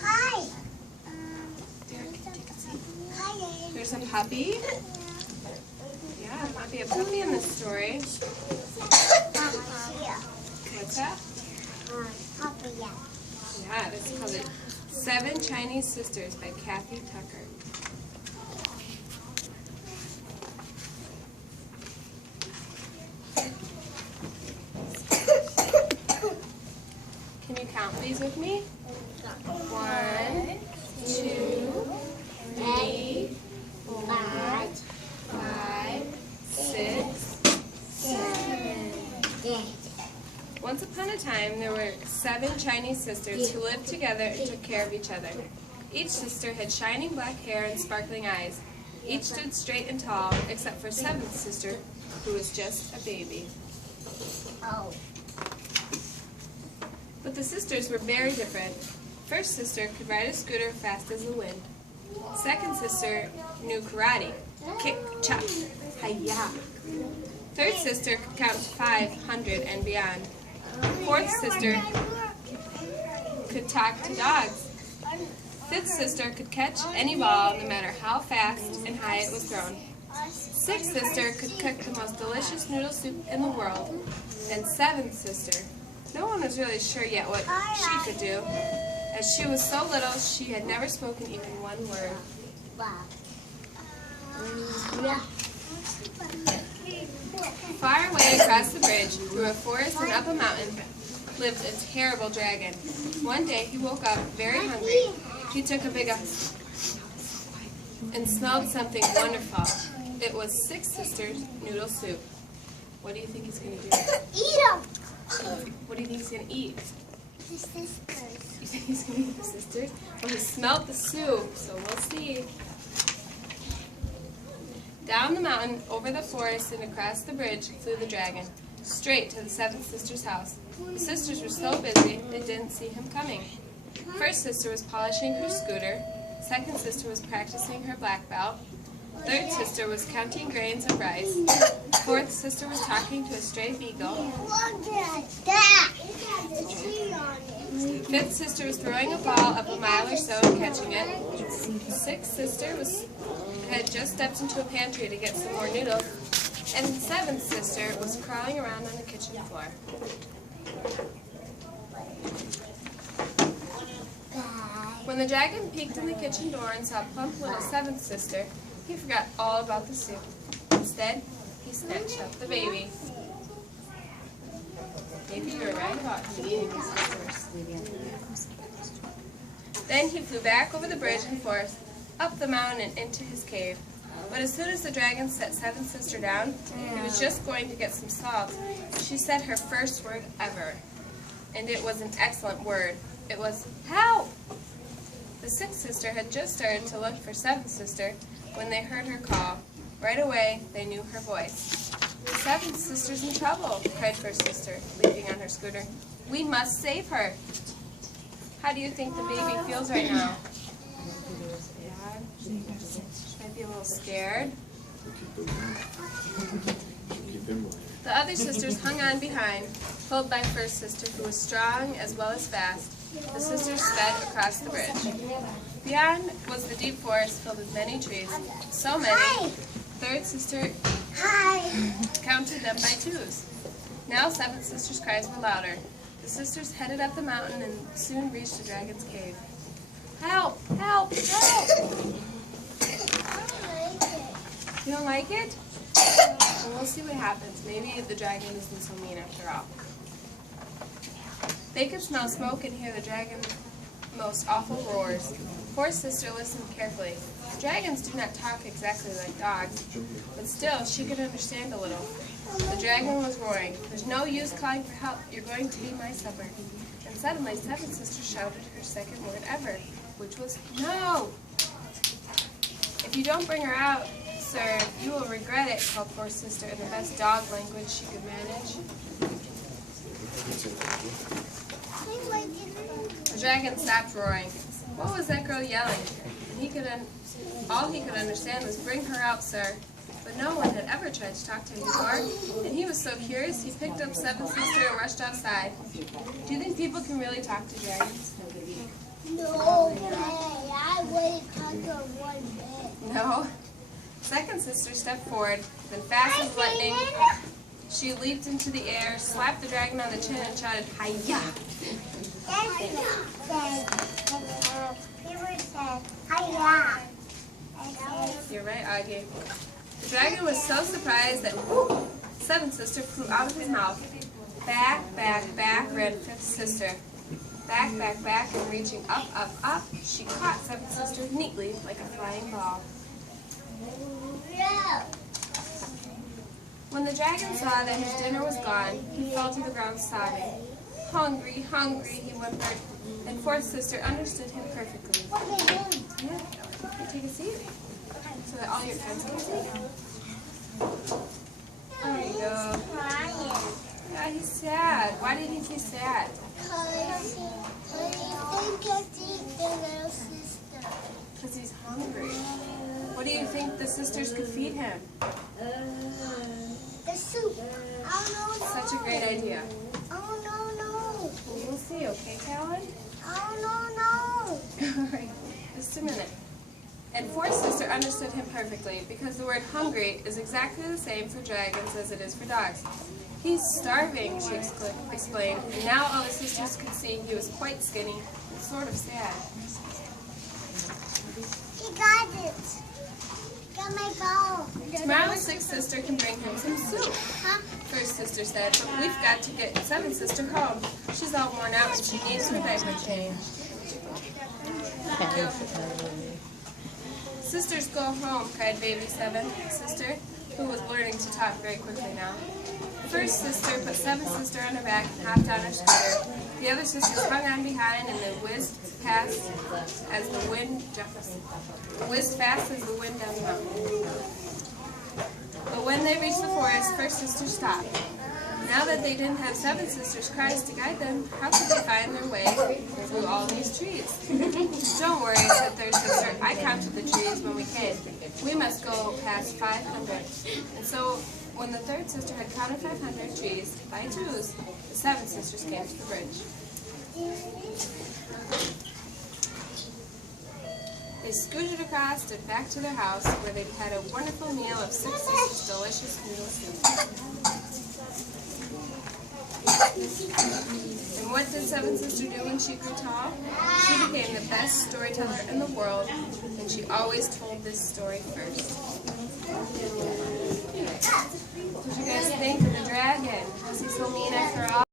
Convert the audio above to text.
Hi. There's a puppy. Yeah, there might be a puppy in this story. What's that? Puppy, yeah. Yeah, this is called it 7 Chinese Sisters by Kathy Tucker. Can you count these with me? 1, 2, 3, 4, 5, 6, 7. Once upon a time, there were 7 Chinese sisters who lived together and took care of each other. Each sister had shining black hair and sparkling eyes. Each stood straight and tall, except for 7th sister, who was just a baby. Oh. But the sisters were very different. First sister could ride a scooter fast as the wind. Second sister knew karate, kick, chop, hi-ya. Third sister could count to 500 and beyond. Fourth sister could talk to dogs. Fifth sister could catch any ball no matter how fast and high it was thrown. Sixth sister could cook the most delicious noodle soup in the world. And 7th sister, no one was really sure yet what she could do. As she was so little, she had never spoken even one word. Far away across the bridge, through a forest and up a mountain, lived a terrible dragon. One day he woke up very hungry. He took a big and smelled something wonderful. It was 6 sisters' noodle soup. What do you think he's going to do? Eat them. What do you think he's going to eat? The sisters. You think he's going to eat the sisters? Well, he smelled the soup, so we'll see. Down the mountain, over the forest, and across the bridge flew the dragon, straight to the 7th sister's house. The sisters were so busy, they didn't see him coming. First sister was polishing her scooter. Second sister was practicing her black belt. Third sister was counting grains of rice. Fourth sister was talking to a stray beagle. Look at that. It has a tree on it. Fifth sister was throwing a ball up a mile or so and catching it. Sixth sister had just stepped into a pantry to get some more noodles. And 7th sister was crawling around on the kitchen floor. When the dragon peeked in the kitchen door and saw plump little 7th sister, he forgot all about the soup. Instead, he snatched up the baby. Maybe you were right about him eating his sisters. Then he flew back over the bridge and forest, up the mountain and into his cave. But as soon as the dragon set 7th sister down, he was just going to get some salt. She said her first word ever. And it was an excellent word. It was, help! The 6th sister had just started to look for 7th sister when they heard her call. Right away, they knew her voice. The 7th sister's in trouble, cried first sister, leaping on her scooter. We must save her. How do you think the baby feels right now? Yeah, she might be a little scared. The other sisters hung on behind, pulled by first sister, who was strong as well as fast. The sisters sped across the bridge. Beyond was the deep forest filled with many trees, so many. Third sister counted them by twos. Now 7th sister's cries were louder. The sisters headed up the mountain and soon reached the dragon's cave. Help! Help! Help! You don't like it? Well, we'll see what happens. Maybe the dragon isn't so mean after all. They could smell smoke and hear the dragon's most awful roars. Poor sister listened carefully. Dragons do not talk exactly like dogs, but still she could understand a little. The dragon was roaring. There's no use calling for help. You're going to be my supper. And suddenly 7th sister shouted her second word ever, which was no. If you don't bring her out, sir, you will regret it, called poor sister in the best dog language she could manage. The dragon stopped roaring. What was that girl yelling? All he could understand was, bring her out, sir. But no one had ever tried to talk to him before, and he was so curious he picked up 7th sister and rushed outside. Do you think people can really talk to dragons? No. second sister stepped forward, then fast as lightning, she leaped into the air, slapped the dragon on the chin, and shouted, "Hi-ya!" You're right, Augie. The dragon was so surprised that seventh sister flew out of his mouth. Back, back, back ran fifth sister. Back, back, back, and reaching up, up, up, she caught seventh sister neatly like a flying ball. When the dragon saw that his dinner was gone, he fell to the ground sobbing. "Hungry, hungry," he whimpered, and fourth sister understood him perfectly. Yeah, take a seat so that all your friends can see. There you go. Yeah, he's sad. Why did he say sad? Because he's hungry. What do you think the sisters could feed him? The soup. Oh, no, no. Such a great idea. Oh, no, no. We'll see, okay, Talon? Oh, no, no. Alright, just a minute. And fourth sister understood him perfectly, because the word hungry is exactly the same for dragons as it is for dogs. "He's starving," she explained, and now all the sisters could see he was quite skinny and sort of sad. He got it. Got my ball. "Tomorrow sixth sister can bring him some soup," Huh? first sister said, "but we've got to get seventh sister home. She's all worn out and she needs her diaper changed." "Sisters, go home," cried baby seventh sister, who was learning to talk very quickly now. First sister put seventh sister on her back and hopped on her scooter. The other sisters hung on behind and they whizzed fast as the wind down the mountain. But when they reached the forest, first sister stopped. Now that they didn't have seven sisters' cries to guide them, how could they find their way through all these trees? "Don't worry," said third sister. "I counted the trees when we came. We must go past 500. And so, when the third sister had counted 500 trees by twos, the seven sisters came to the bridge. They scooted across and back to their house, where they'd had a wonderful meal of six sisters' delicious noodle soup. And what did seventh sister do when she grew tall? She became the best storyteller in the world, and she always told this story first. What did you guys think of the dragon? Was he so mean after all?